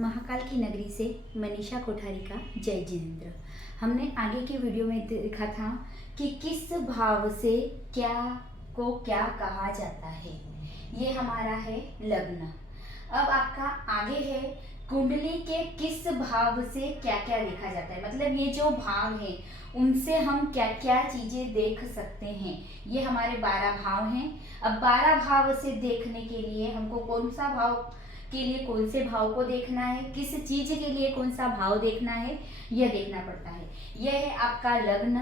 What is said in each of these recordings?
महाकाल की नगरी से मनीषा कोठारी का जय जिनेंद्र। हमने आगे की वीडियो में देखा था कि किस भाव से क्या कहा जाता है। ये हमारा है लग्न। अब आपका आगे है कुंडली के किस भाव से क्या क्या देखा जाता है, मतलब ये जो भाव है उनसे हम क्या क्या चीजें देख सकते हैं। ये हमारे 12 भाव हैं। अब 12 भाव से देखने के लिए हमको कौन सा भाव के लिए कौन से भाव को देखना है, किस चीज के लिए कौन सा भाव देखना है, यह देखना पड़ता है। यह है आपका लग्न,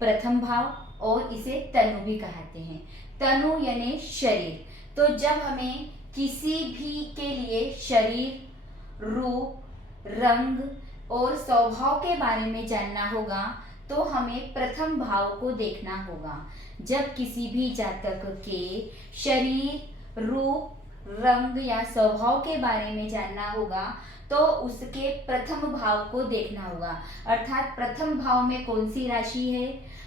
प्रथम भाव, और इसे तनु भी कहते हैं। तनु यानी शरीर। तो जब हमें किसी भी के लिए शरीर, रूप, रंग और स्वभाव के बारे में जानना होगा तो हमें प्रथम भाव को देखना होगा। जब किसी भी जातक के शरीर, रूप, रंग या स्वभाव के बारे में जानना होगा तो उसके प्रथम भाव को देखना होगा। अर्थात प्रथम भाव में कौन सी राशि है,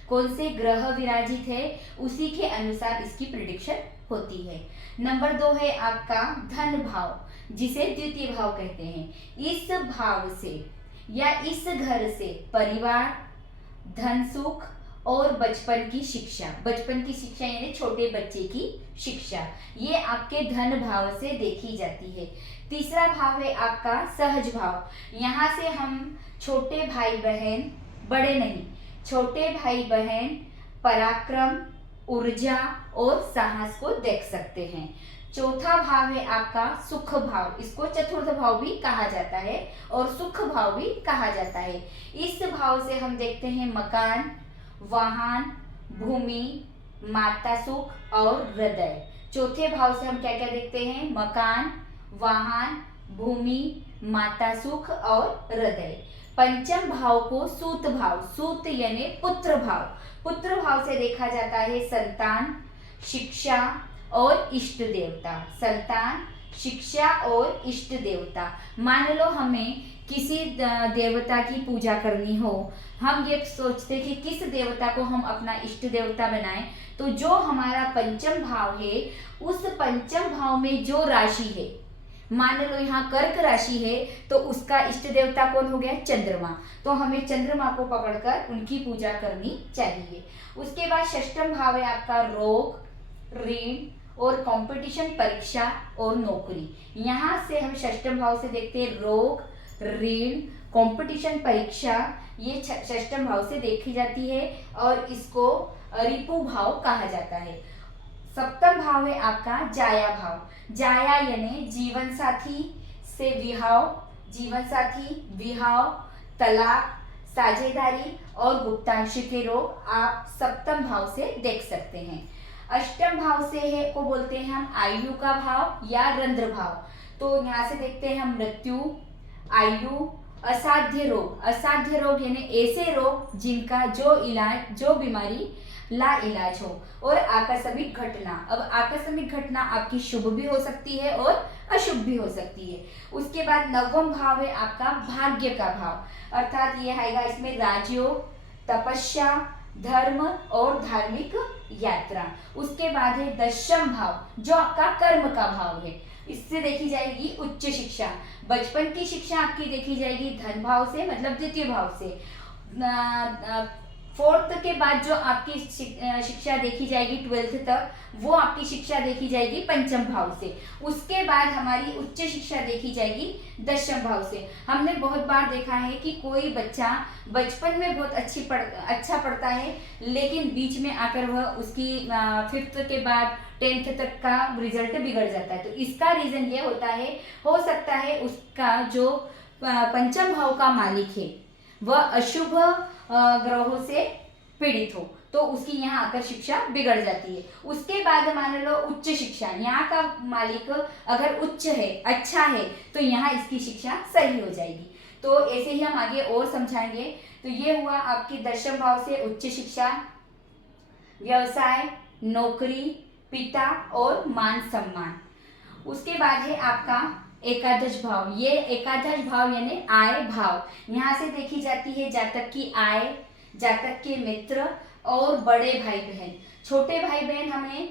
कौन से ग्रह विराजित है, उसी के अनुसार इसकी प्रिडिक्शन होती है। नंबर 2 है आपका धन भाव, जिसे द्वितीय भाव कहते हैं। इस भाव से या इस घर से परिवार, धन सुख और बचपन की शिक्षा, बचपन की शिक्षा यानी छोटे बच्चे की शिक्षा, ये आपके धन भाव से देखी जाती है। तीसरा भाव है आपका सहज भाव। यहाँ से हम छोटे भाई बहन, बड़े नहीं, छोटे भाई बहन, पराक्रम, ऊर्जा और साहस को देख सकते हैं। चौथा भाव है आपका सुख भाव, इसको चतुर्थ भाव भी कहा जाता है और सुख भाव भी कहा जाता है। इस भाव से हम देखते हैं मकान, वाहन, भूमि, माता सुख और हृदय। चौथे भाव से हम क्या क्या देखते हैं? मकान, वाहन, भूमि, माता सुख और हृदय। पंचम भाव को सूत भाव, सूत यानी पुत्र भाव, पुत्र भाव से देखा जाता है संतान, शिक्षा और इष्ट देवता। संतान, शिक्षा और इष्ट देवता। मान लो हमें किसी देवता की पूजा करनी हो, हम ये सोचते कि किस देवता को हम अपना इष्ट देवता बनाएं, तो जो हमारा पंचम भाव है उस पंचम भाव में जो राशि है, मान लो यहाँ कर्क राशि है तो उसका इष्ट देवता कौन हो गया? चंद्रमा। तो हमें चंद्रमा को पकड़कर उनकी पूजा करनी चाहिए। उसके बाद षष्ठम भाव है आपका रोग, ऋण और कंपटीशन, परीक्षा और नौकरी। यहाँ से हम षष्ठम भाव से देखते हैं रोग, ऋण, कंपटीशन, परीक्षा, ये षष्ठम भाव से देखी जाती है और इसको रिपु भाव कहा जाता है। सप्तम भाव है आपका जाया भाव। जाया यानी जीवन साथी से विहाव, जीवन साथी, विहाव, तलाक, साझेदारी और गुप्तांश के रोग आप सप्तम भाव से देख सकते हैं। अष्टम भाव से है को बोलते हैं हम आयु का भाव या रंध्र भाव। तो यहाँ से देखते हैं हम मृत्यु, आयु, असाध्य रोग। असाध्य रोग यानी ऐसे रोग जिनका जो बीमारी ला इलाज हो, और आकस्मिक घटना। अब आकस्मिक घटना आपकी शुभ भी हो सकती है और अशुभ भी हो सकती है। उसके बाद नवम भाव है आपका भाग्य का भाव, अर्थात ये आएगा इसमें राजयोग, तपस्या, धर्म और धार्मिक यात्रा। उसके बाद है दशम भाव जो आपका कर्म का भाव है, इससे देखी जाएगी उच्च शिक्षा। बचपन की शिक्षा आपकी देखी जाएगी धन भाव से, मतलब द्वितीय भाव से। फोर्थ के बाद जो आपकी शिक्षा देखी जाएगी 12th तक, वो आपकी शिक्षा देखी जाएगी पंचम भाव से। उसके बाद हमारी उच्च शिक्षा देखी जाएगी दशम भाव से। हमने बहुत बार देखा है कि कोई बच्चा बचपन में बहुत अच्छा पढ़ता है, लेकिन बीच में आकर वह उसकी 5th के बाद 10th तक का रिजल्ट बिगड़ जाता है। तो इसका रीजन ये होता है, हो सकता है उसका जो पंचम भाव का मालिक है वह अशुभ ग्रहों से पीड़ित हो, तो उसकी यहाँ आकर शिक्षा बिगड़ जाती है। उसके बाद मान लो उच्च शिक्षा, यहाँ का मालिक अगर उच्च है, अच्छा है, तो यहाँ इसकी शिक्षा सही हो जाएगी। तो ऐसे ही हम आगे और समझाएंगे। तो ये हुआ आपकी दशम भाव से उच्च शिक्षा, व्यवसाय, नौकरी, पिता और मान सम्मान। उसके बाद है आपका एकादश भाव। ये एकादश भाव यानी आय भाव। यहाँ से देखी जाती है जातक की आय, जातक के मित्र और बड़े भाई बहन। छोटे भाई बहन हमें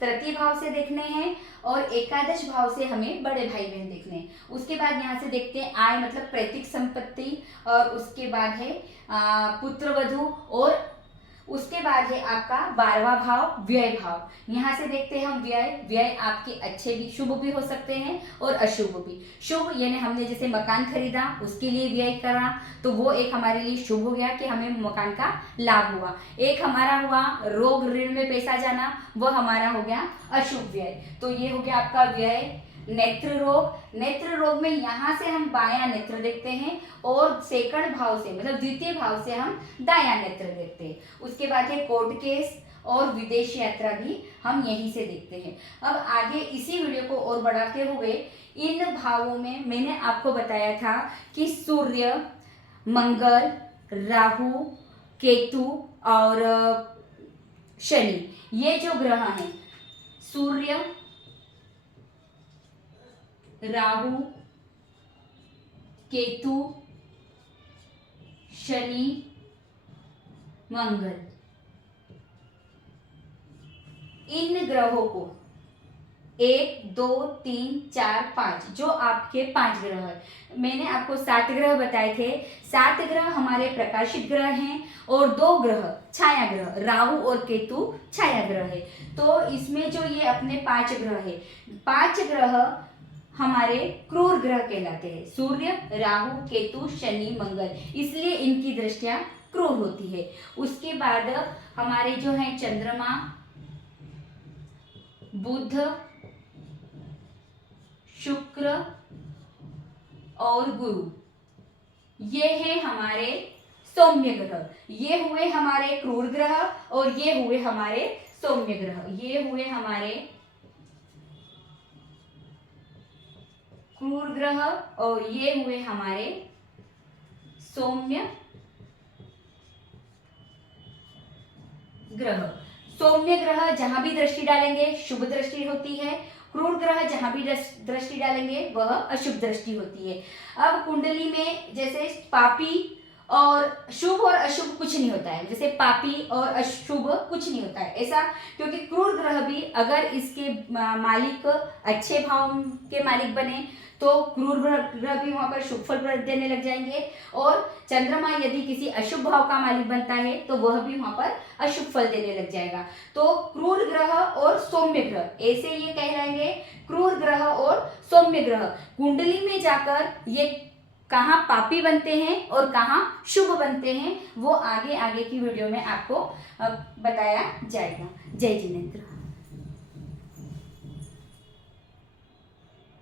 तृतीय भाव से देखने हैं और एकादश भाव से हमें बड़े भाई बहन देखने हैं। उसके बाद यहाँ से देखते हैं आय मतलब पैतृक संपत्ति, और उसके बाद है पुत्र वधु, और उसके बाद है आपका 12वां भाव व्यय भाव। यहाँ से देखते हैं हम व्यय। व्यय आपके अच्छे भी, शुभ भी हो सकते हैं और अशुभ भी। शुभ यानी हमने जैसे मकान खरीदा उसके लिए व्यय करा, तो वो एक हमारे लिए शुभ हो गया कि हमें मकान का लाभ हुआ। एक हमारा हुआ रोग ऋण में पैसा जाना, वो हमारा हो गया अशुभ व्यय। तो ये हो गया आपका व्यय। नेत्र रोग, नेत्र रोग में यहाँ से हम बायां नेत्र देखते हैं और सेकंड भाव से मतलब द्वितीय भाव से हम दायां नेत्र देखते हैं। उसके बाद है कोर्ट केस और विदेश यात्रा भी हम यहीं से देखते हैं। अब आगे इसी वीडियो को और बढ़ाते हुए इन भावों में मैंने आपको बताया था कि सूर्य, मंगल, राहु, केतु और शनि, ये जो ग्रह हैं, सूर्य, राहु, केतु, शनि, मंगल, इन ग्रहों को 1, 2, 3, 4, 5 जो आपके 5 ग्रह है। मैंने आपको 7 ग्रह बताए थे। 7 ग्रह हमारे प्रकाशित ग्रह हैं और 2 ग्रह छाया ग्रह, राहु और केतु छाया ग्रह है। तो इसमें जो ये अपने 5 ग्रह है, 5 ग्रह हमारे क्रूर ग्रह कहलाते हैं। सूर्य, राहु, केतु, शनि, मंगल, इसलिए इनकी दृष्टियां क्रूर होती है। उसके बाद हमारे जो है चंद्रमा, बुध, शुक्र और गुरु, ये है हमारे सौम्य ग्रह। ये हुए हमारे क्रूर ग्रह और ये हुए हमारे सौम्य ग्रह। ये हुए हमारे क्रूर ग्रह और ये हुए हमारे सौम्य ग्रह। सौम्य ग्रह जहां भी दृष्टि डालेंगे शुभ दृष्टि होती है, क्रूर ग्रह जहां भी दृष्टि डालेंगे वह अशुभ दृष्टि होती है। अब कुंडली में जैसे पापी और शुभ और अशुभ कुछ नहीं होता है, जैसे पापी और अशुभ कुछ नहीं होता है ऐसा, क्योंकि क्रूर ग्रह भी अगर इसके मालिक अच्छे भाव के मालिक बने तो क्रूर ग्रह भी वहां पर शुभ फल देने लग जाएंगे, और चंद्रमा यदि किसी अशुभ भाव का मालिक बनता है तो वह भी वहां पर अशुभ फल देने लग जाएगा। तो क्रूर ग्रह और सौम्य ग्रह ऐसे ये कहलाएंगे, क्रूर ग्रह और सौम्य ग्रह। कुंडली में जाकर ये कहाँ पापी बनते हैं और कहाँ शुभ बनते हैं वो आगे आगे की वीडियो में आपको बताया जाएगा। जय जिनेंद्र।